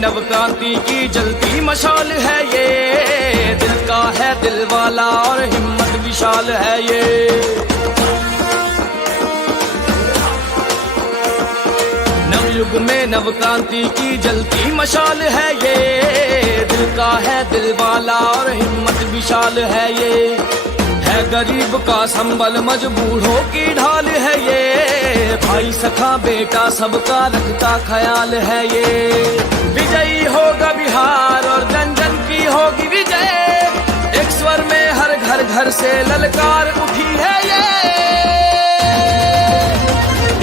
नव क्रांति की जलती मशाल है ये, दिल का है दिल वाला और हिम्मत विशाल है ये। नवयुग में नव क्रांति की जलती मशाल है ये, दिल का है दिल वाला और हिम्मत विशाल है ये। है गरीब का संबल मजबूरों की ढाल है ये, भाई सखा बेटा सबका रखता ख्याल है ये। विजयी होगा बिहार और जन जन की होगी विजय, एक स्वर में हर घर घर से ललकार उठी है ये।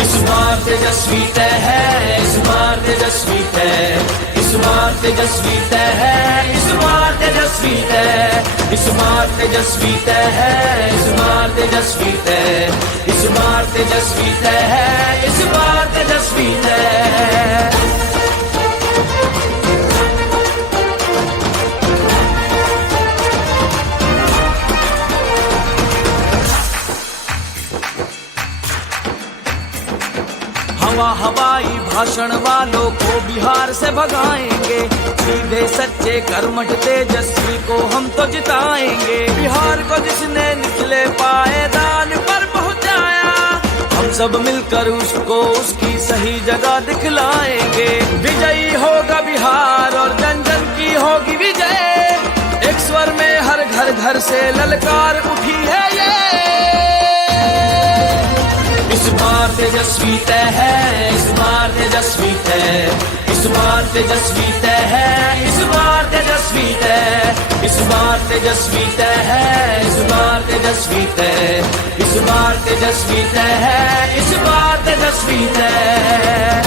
इस बार तेजस्वी तय है, इस बार तेजस्वी तय, इस बार तेजस्वी तय है, इस बार तेजस्वी तय, इस बार तेजस्वी तय है, इस बार तेजस्वी तय, इस बार तेजस्वी तय है, इस बार तेजस्वी तय। हवा हवाई भाषण वालों को बिहार से भगाएंगे, सीधे सच्चे कर्मठ तेजस्वी को हम तो जिताएंगे। बिहार को जिसने निचले पायदान पर पहुंचाया, हम सब मिलकर उसको उसकी सही जगह दिखलाएंगे। विजयी होगा बिहार और जन जन की होगी विजय, एक स्वर में हर घर घर से ललकार उठी है ये। इस बार तेजस्वी तय है, इस बार तेजस्वी तय, इस बार तेजस्वी तय है, इस बार तेजस्वी तय, इस बार तेजस्वी तय है, इस बार तेजस्वी तय, इस बार तेजस्वी तय है, इस बार तेजस्वी तय।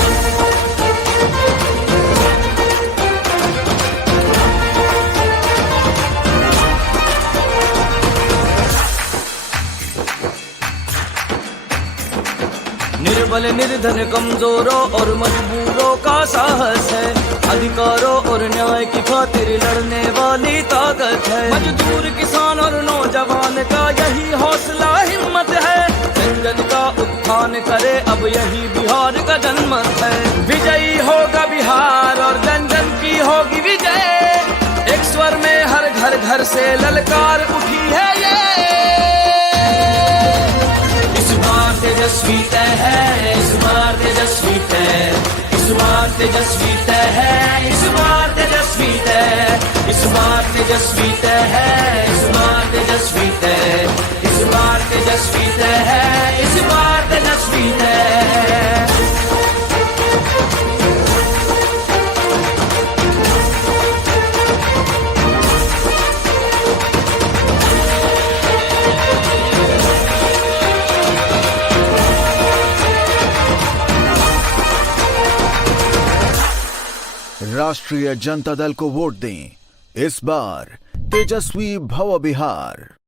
निर्बल निर्धन कमजोरों और मजबूरों का साहस है, अधिकारों और न्याय की खातिर लड़ने वाली ताकत है। मजदूर किसान और नौजवान का यही हौसला हिम्मत है, जन जन का उत्थान करे अब यही बिहार का जनमत है। विजयी होगा बिहार और जन जन की होगी विजय, एक स्वर में हर घर घर से ललकार उठी है ये। तेजस्वी तय है, इस बार तेजस्वी तय, इस बार तेजस्वी तय है, इस बार तेजस्वी तय, इस बार तेजस्वी तय है, इस बार तेजस्वी तय, इस बार तेजस्वी तय है, इस बार तेजस्वी तय। राष्ट्रीय जनता दल को वोट दें, इस बार तेजस्वी भव बिहार।